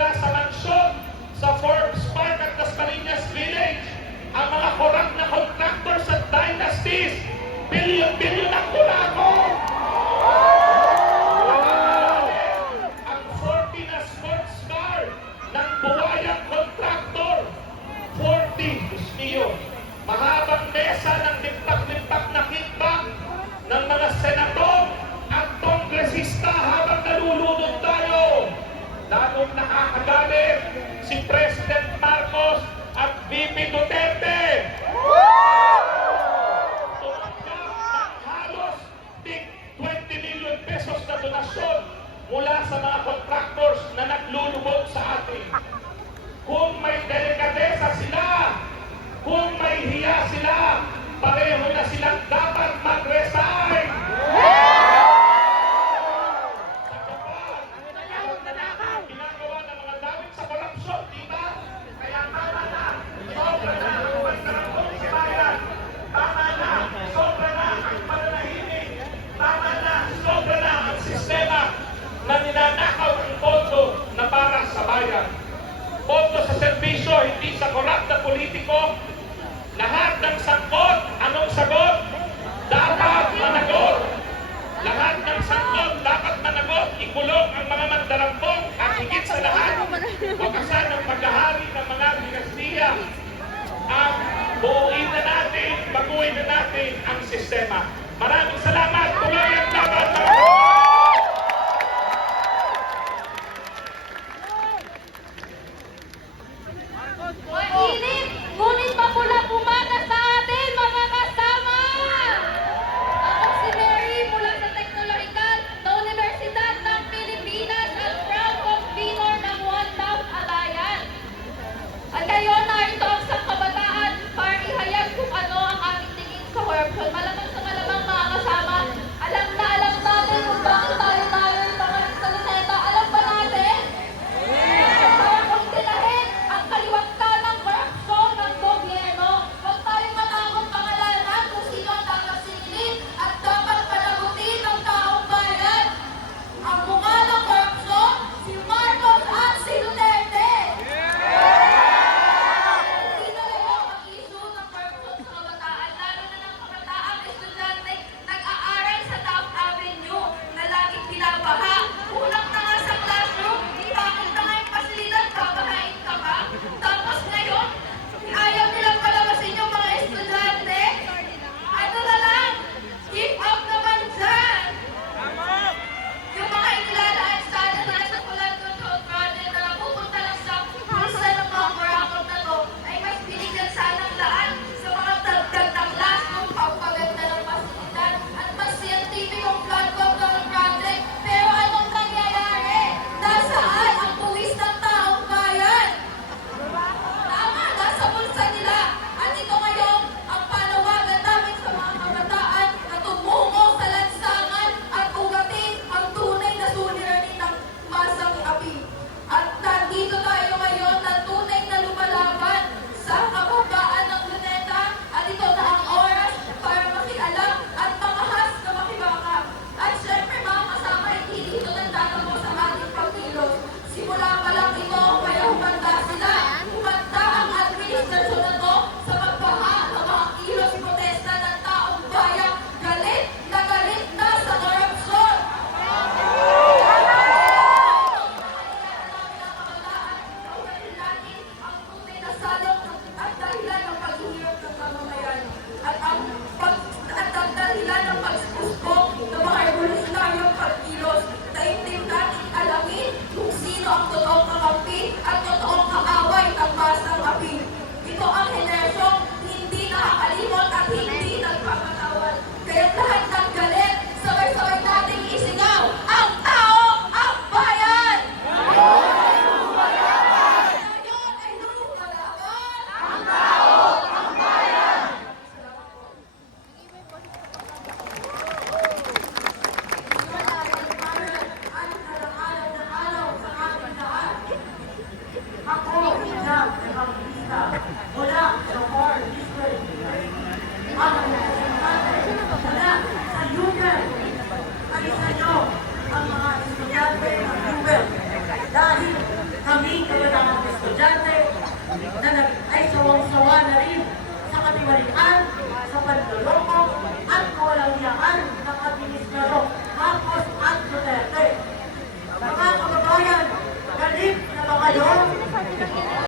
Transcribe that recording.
nakatira sa mansyon sa Forbes Park at Dasmariñas Village. Ang mga korang na contractors at dynasties, bilyon-bilyon ang kurako. Ang 40 na sports car ng buwayang contractor, 40, Diyos niyo. Mahabang mesa ng limpak-limpak na kickback ng mga senador at kongresista habang nalulunod tayo. Lalong nakakagalit si President Marcos at VP Duterte. Tumanggap ng halos tig 20 million pesos na donasyon mula sa mga contractors na naglulubog sa atin. Kung may delikadesa sila, kung may hiya sila, pareho na silang dapat mag-resign. Sa Japan, ginagawa ng mga gamit sa korupsyon, di ba? Kaya tama na, sobra na ang pagtarangkong sa bayan. Tama na, sobra na ang pananahimik. Tama na, sobra na ang sistema na ninanakaw ang pondo na para sa bayan. Pondo sa serbisyo, hindi sa korap na politiko. Lahat ng sangkot, anong sagot? Dapat managot. Lahat ng sangkot, dapat managot. Ikulong ang mga mandarampong at higit sa lahat, wakasan ng paghahari ng mga dinastiya. Ang buuin na natin, baguhin na natin ang sistema. Maraming salamat. Tuloy ang laban. Mainit, ngunit mapula pumana sa atin, mga kasama! Ako si Mary mula sa Teknolohikal na Universidad ng Pilipinas at proud convener ng One Love Alliance. At ngayon, narito ang isang kabataan para ihayag kung ano ang aming tingin sa corruption. Malamang sa malamang mga kasama, alam na alam natin kung bakit tayo yung mga salita. Alam ba natin? Para kondenahin ang kaliwagtan ng korupsyon ng gobyerno. Huwag tayong matakot pangalanan kung sino ang dapat sinilin at dapat panagutin ng taong bayan. Ang bunga ng korupsyon, si Marcos at si Duterte. Hindi na rin ang issue ng korupsyon sa kabataan, lalo na ng kabataang estudyante nag-aaral sa Taft Avenue na laging binabaha. Kulang na nga sa classroom, bakit na nga yung pasilidad, babahain ka ba? Tapos ngayon, ayaw nilang palabasin yung mga estudyante? Ano na lang, give up naman dyan! Yung mga inilalaan sana na sa flood control project na napupunta lang sa bulsa ng mga kurakot na to ay mas binigyan sanang laan sa mga dagdag na classroom, pagpaganda ng pasilidad at mas scientificong flood control project. Pero anong nangyayari? Nasaan ang buwis ng taong bayan? Tama, nasa bulsa nila. At ito ngayon ang panawagan namin sa mga kabataan na tumungo sa lansangan at ugatin ang tunay na suliranin ng masang api. At nandito tayo ngayon na tunay na lumalaban sa kababaan ng luneta at ito na ang oras para makialam at makahas na makibaka. At syempre mga kasama, hindi dito nagtatapos ang ating pagkilos. Simula pa lang ito, kaya humanda sila. Humanda ang administrasyon na to sa pagbaha ng mga kilos protesta ng taong bayan. Galit na sa korupsyon. Ang tunay na salok at dahilan ng paghihirap ng mamamayan. At ang dahilan ng pagsusbong ng mga revolusyonaryong pagkilos. Taimtim natin alamin kung sino ang totoong kakampi at totoong kaaway ng masang api. Ito ang henerasyong hindi nakakalimot at hindi nagpapatawad. Kaya lahat ng galit, sabay-sabay nating isigaw, ang tao, ang bayan! Ngayon ay lumalaban ang tao, ang bayan! Ako, Hijab, Evangelista, mula sa 4th District. Ang representante, mula kapangyarihan sa panloloko